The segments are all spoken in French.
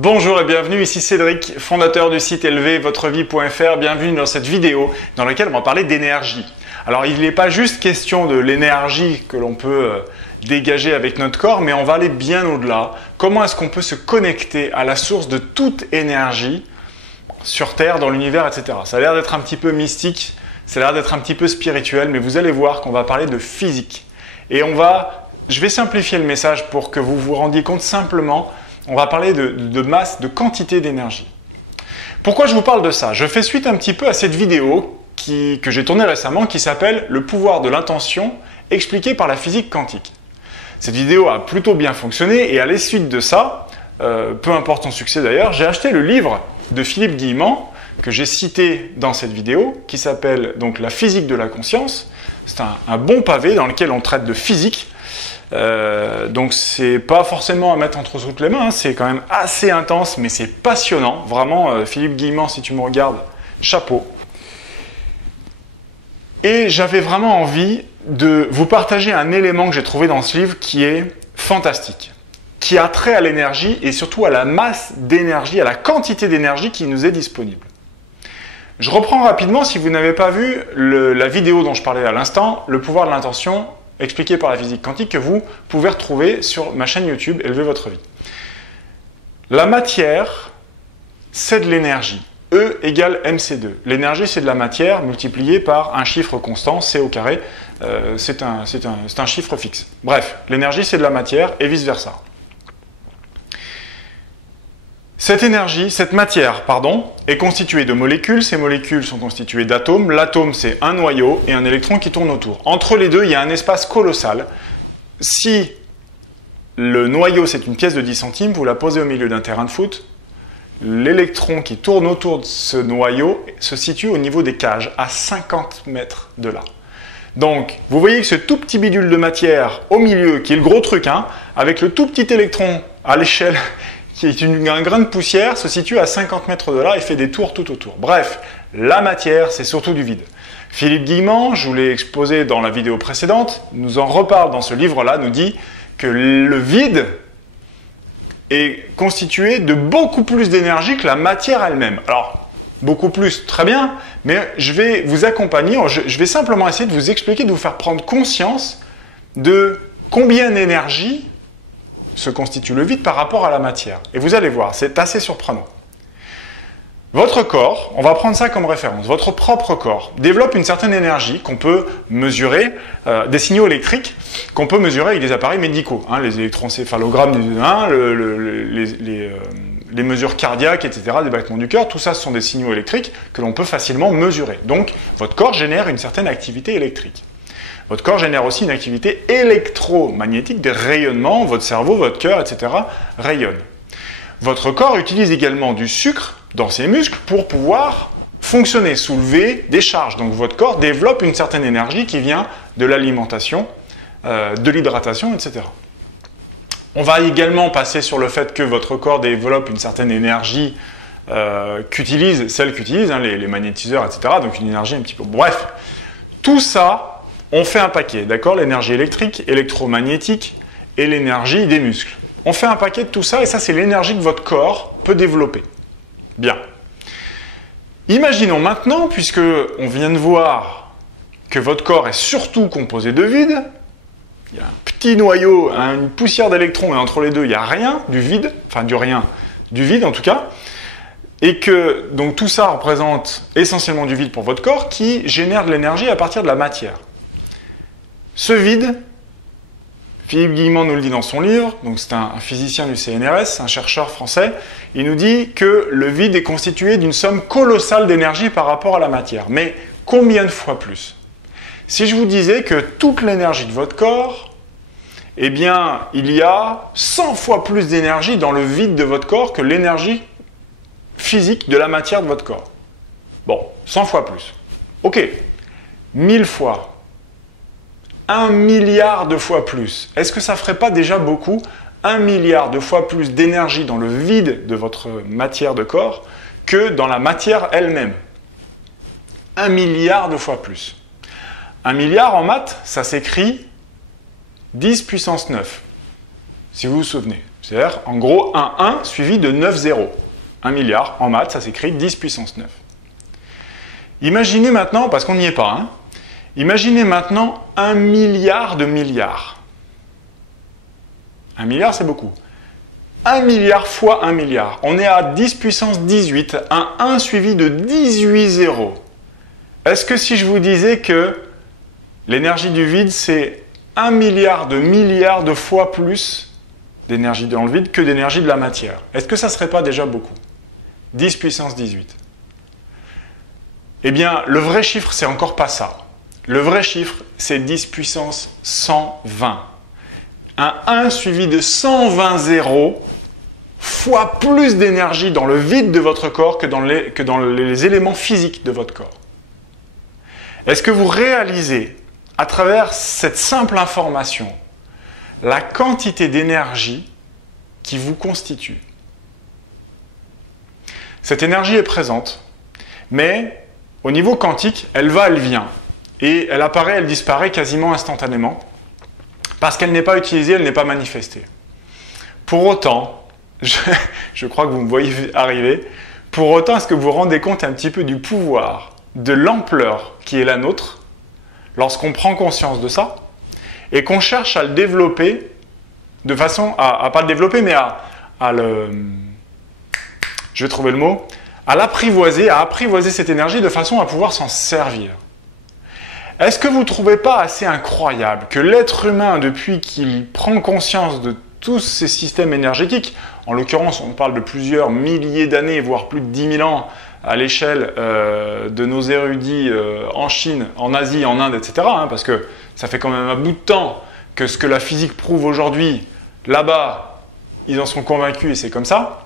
Bonjour et bienvenue, ici Cédric, fondateur du site élevervotrevie.fr. Bienvenue dans cette vidéo dans laquelle on va parler d'énergie. Alors il n'est pas juste question de l'énergie que l'on peut dégager avec notre corps, mais on va aller bien au-delà. Comment est-ce qu'on peut se connecter à la source de toute énergie sur Terre, dans l'univers, etc. Ça a l'air d'être un petit peu mystique, ça a l'air d'être un petit peu spirituel, mais vous allez voir qu'on va parler de physique. Et je vais simplifier le message pour que vous vous rendiez compte simplement. On va parler de masse, de quantité d'énergie. Pourquoi je vous parle de ça? Je fais suite un petit peu à cette vidéo que j'ai tournée récemment qui s'appelle « Le pouvoir de l'intention expliqué par la physique quantique ». Cette vidéo a plutôt bien fonctionné et à la suite de ça, peu importe son succès d'ailleurs, j'ai acheté le livre de Philippe Guillemant que j'ai cité dans cette vidéo qui s'appelle donc « La physique de la conscience ». C'est un bon pavé dans lequel on traite de physique. Donc c'est pas forcément à mettre entre toutes les mains, hein. C'est quand même assez intense, mais c'est passionnant. Vraiment, Philippe Guillemant, si tu me regardes, chapeau. Et j'avais vraiment envie de vous partager un élément que j'ai trouvé dans ce livre qui est fantastique, qui a trait à l'énergie et surtout à la masse d'énergie, à la quantité d'énergie qui nous est disponible. Je reprends rapidement, si vous n'avez pas vu la vidéo dont je parlais à l'instant, le pouvoir de l'intention expliqué par la physique quantique que vous pouvez retrouver sur ma chaîne YouTube Élevez votre vie. La matière, c'est de l'énergie. E égale mc2. L'énergie, c'est de la matière multipliée par un chiffre constant, c au carré. C'est un chiffre fixe. Bref, l'énergie, c'est de la matière et vice-versa. Cette matière, est constituée de molécules. Ces molécules sont constituées d'atomes. L'atome, c'est un noyau et un électron qui tourne autour. Entre les deux, il y a un espace colossal. Si le noyau, c'est une pièce de 10 centimes, vous la posez au milieu d'un terrain de foot, l'électron qui tourne autour de ce noyau se situe au niveau des cages, à 50 mètres de là. Donc, vous voyez que ce tout petit bidule de matière au milieu, qui est le gros truc, avec le tout petit électron à l'échelle, qui est un grain de poussière, se situe à 50 mètres de là et fait des tours tout autour. Bref, la matière, c'est surtout du vide. Philippe Guillemant, je vous l'ai exposé dans la vidéo précédente, nous en reparle dans ce livre-là, nous dit que le vide est constitué de beaucoup plus d'énergie que la matière elle-même. Alors, beaucoup plus, très bien, mais je vais vous accompagner, je vais simplement essayer de vous expliquer, de vous faire prendre conscience de combien d'énergie se constitue le vide par rapport à la matière. Et vous allez voir, c'est assez surprenant. Votre corps, on va prendre ça comme référence, votre propre corps développe une certaine énergie qu'on peut mesurer, des signaux électriques qu'on peut mesurer avec des appareils médicaux, les électroencéphalogrammes, les mesures cardiaques, etc., des battements du cœur, tout ça ce sont des signaux électriques que l'on peut facilement mesurer. Donc votre corps génère une certaine activité électrique. Votre corps génère aussi une activité électromagnétique, des rayonnements, votre cerveau, votre cœur, etc. rayonnent. Votre corps utilise également du sucre dans ses muscles pour pouvoir fonctionner, soulever des charges. Donc votre corps développe une certaine énergie qui vient de l'alimentation, de l'hydratation, etc. On va également passer sur le fait que votre corps développe une certaine énergie celle qu'utilisent les magnétiseurs, etc. Donc une énergie un petit peu... Bref, tout ça... On fait un paquet, d'accord? L'énergie électrique, électromagnétique et l'énergie des muscles. On fait un paquet de tout ça et ça, c'est l'énergie que votre corps peut développer. Bien. Imaginons maintenant, puisque on vient de voir que votre corps est surtout composé de vide, il y a un petit noyau, une poussière d'électrons et entre les deux, il n'y a rien, du vide, enfin du vide en tout cas, et que donc tout ça représente essentiellement du vide pour votre corps qui génère de l'énergie à partir de la matière. Ce vide, Philippe Guillemant nous le dit dans son livre, donc c'est un physicien du CNRS, un chercheur français, il nous dit que le vide est constitué d'une somme colossale d'énergie par rapport à la matière. Mais combien de fois plus? Si je vous disais que toute l'énergie de votre corps, eh bien, il y a 100 fois plus d'énergie dans le vide de votre corps que l'énergie physique de la matière de votre corps. Bon, 100 fois plus. Ok, 1000 fois. 1 milliard de fois plus. Est-ce que ça ne ferait pas déjà beaucoup? 1 milliard de fois plus d'énergie dans le vide de votre matière de corps que dans la matière elle-même. 1 milliard de fois plus. 1 milliard en maths, ça s'écrit 10 puissance 9. Si vous vous souvenez. C'est-à-dire, en gros, un 1 suivi de 9 zéros. 1 milliard, en maths, ça s'écrit 10 puissance 9. Imaginez maintenant, parce qu'on n'y est pas, hein, imaginez maintenant 1 milliard de milliards. 1 milliard, c'est beaucoup. 1 milliard fois 1 milliard. On est à 10 puissance 18, un 1 suivi de 18 zéros. Est-ce que si je vous disais que l'énergie du vide, c'est 1 milliard de fois plus d'énergie dans le vide que d'énergie de la matière, est-ce que ça ne serait pas déjà beaucoup? 10 puissance 18. Eh bien, le vrai chiffre, c'est encore pas ça. Le vrai chiffre, c'est 10 puissance 120. Un 1 suivi de 120 zéros fois plus d'énergie dans le vide de votre corps que dans les éléments physiques de votre corps. Est-ce que vous réalisez, à travers cette simple information, la quantité d'énergie qui vous constitue? Cette énergie est présente, mais au niveau quantique, elle va, elle vient. Et elle apparaît, elle disparaît quasiment instantanément, parce qu'elle n'est pas utilisée, elle n'est pas manifestée. Pour autant, je crois que vous me voyez arriver, pour autant, est-ce que vous vous rendez compte un petit peu du pouvoir, de l'ampleur qui est la nôtre, lorsqu'on prend conscience de ça, et qu'on cherche à le développer, de façon à pas le développer, mais à le... Je vais trouver le mot, à l'apprivoiser, à apprivoiser cette énergie de façon à pouvoir s'en servir. Est-ce que vous ne trouvez pas assez incroyable que l'être humain, depuis qu'il prend conscience de tous ces systèmes énergétiques, en l'occurrence on parle de plusieurs milliers d'années, voire plus de 10 000 ans à l'échelle de nos érudits en Chine, en Asie, en Inde, etc., hein, parce que ça fait quand même un bout de temps que ce que la physique prouve aujourd'hui, là-bas, ils en sont convaincus et c'est comme ça.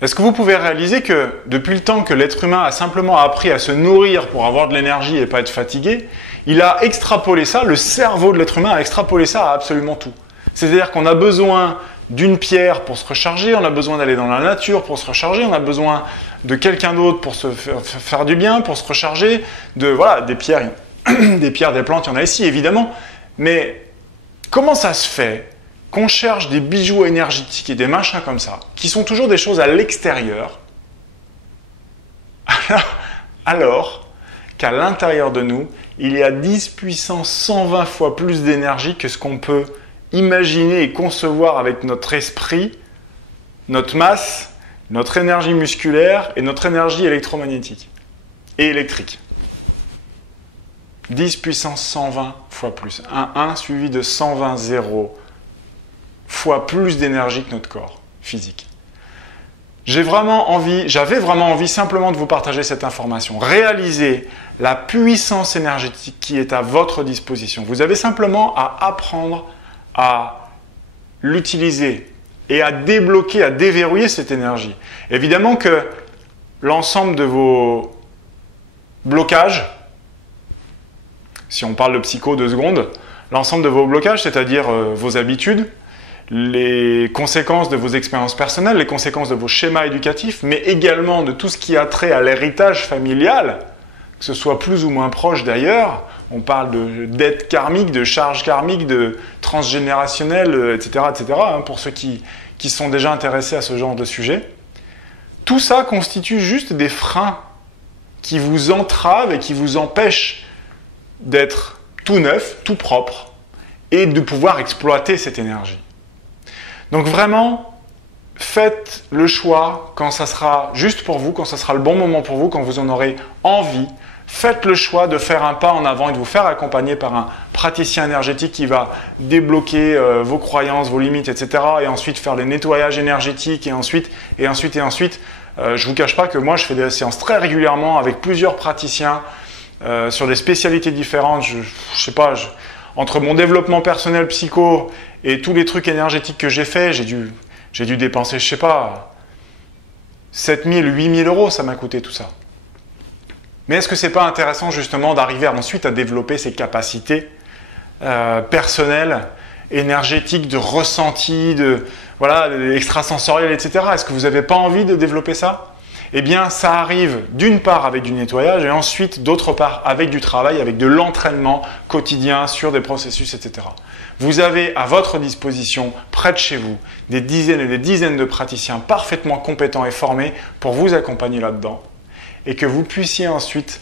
Est-ce que vous pouvez réaliser que depuis le temps que l'être humain a simplement appris à se nourrir pour avoir de l'énergie et pas être fatigué, il a extrapolé ça, le cerveau de l'être humain a extrapolé ça à absolument tout. C'est-à-dire qu'on a besoin d'une pierre pour se recharger, on a besoin d'aller dans la nature pour se recharger, on a besoin de quelqu'un d'autre pour se faire du bien, pour se recharger, voilà, des pierres, des plantes, il y en a ici évidemment, mais comment ça se fait qu'on cherche des bijoux énergétiques et des machins comme ça, qui sont toujours des choses à l'extérieur, alors qu'à l'intérieur de nous, il y a 10 puissance 120 fois plus d'énergie que ce qu'on peut imaginer et concevoir avec notre esprit, notre masse, notre énergie musculaire et notre énergie électromagnétique et électrique. 10 puissance 120 fois plus. Un 1 suivi de 120 zéros fois plus d'énergie que notre corps physique. J'avais vraiment envie simplement de vous partager cette information. Réalisez la puissance énergétique qui est à votre disposition. Vous avez simplement à apprendre à l'utiliser et à débloquer, à déverrouiller cette énergie. Évidemment que l'ensemble de vos blocages, si on parle de psycho 2 secondes, l'ensemble de vos blocages, c'est-à-dire vos habitudes, les conséquences de vos expériences personnelles, les conséquences de vos schémas éducatifs, mais également de tout ce qui a trait à l'héritage familial, que ce soit plus ou moins proche d'ailleurs, on parle de dettes karmiques, de charges karmiques, de transgénérationnelles, etc., hein, pour ceux qui sont déjà intéressés à ce genre de sujet. Tout ça constitue juste des freins qui vous entravent et qui vous empêchent d'être tout neuf, tout propre, et de pouvoir exploiter cette énergie. Donc vraiment, faites le choix quand ça sera juste pour vous, quand ça sera le bon moment pour vous, quand vous en aurez envie. Faites le choix de faire un pas en avant et de vous faire accompagner par un praticien énergétique qui va débloquer vos croyances, vos limites, etc. Et ensuite faire des nettoyages énergétiques et ensuite. Je ne vous cache pas que moi, je fais des séances très régulièrement avec plusieurs praticiens sur des spécialités différentes. Je sais pas, entre mon développement personnel psycho et tous les trucs énergétiques que j'ai fait, j'ai dû dépenser, je sais pas, 7 000, 8 000 euros, ça m'a coûté tout ça. Mais est-ce que c'est pas intéressant justement d'arriver ensuite à développer ces capacités personnelles, énergétiques, de ressenti, extrasensoriel, etc. Est-ce que vous n'avez pas envie de développer ça? Eh bien, ça arrive d'une part avec du nettoyage et ensuite d'autre part avec du travail, avec de l'entraînement quotidien sur des processus, etc. Vous avez à votre disposition, près de chez vous, des dizaines et des dizaines de praticiens parfaitement compétents et formés pour vous accompagner là-dedans et que vous puissiez ensuite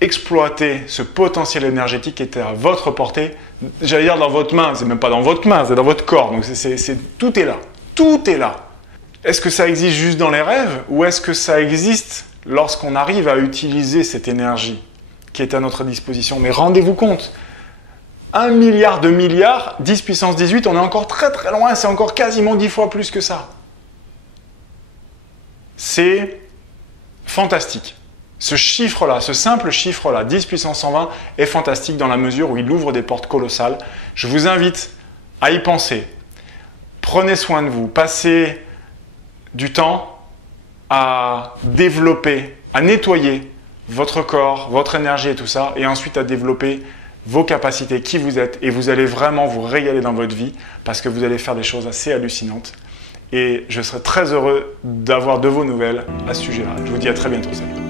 exploiter ce potentiel énergétique qui était à votre portée, j'allais dire dans votre main, c'est même pas dans votre main, c'est dans votre corps, donc tout est là, tout est là. Est-ce que ça existe juste dans les rêves ou est-ce que ça existe lorsqu'on arrive à utiliser cette énergie qui est à notre disposition? Mais rendez-vous compte, 1 milliard de milliards, 10 puissance 18, on est encore très très loin, c'est encore quasiment 10 fois plus que ça. C'est fantastique. Ce chiffre-là, ce simple chiffre-là, 10 puissance 120, est fantastique dans la mesure où il ouvre des portes colossales. Je vous invite à y penser. Prenez soin de vous, passez du temps à développer, à nettoyer votre corps, votre énergie et tout ça, et ensuite à développer vos capacités, qui vous êtes, et vous allez vraiment vous régaler dans votre vie parce que vous allez faire des choses assez hallucinantes. Et je serai très heureux d'avoir de vos nouvelles à ce sujet-là. Je vous dis à très bientôt. Salut.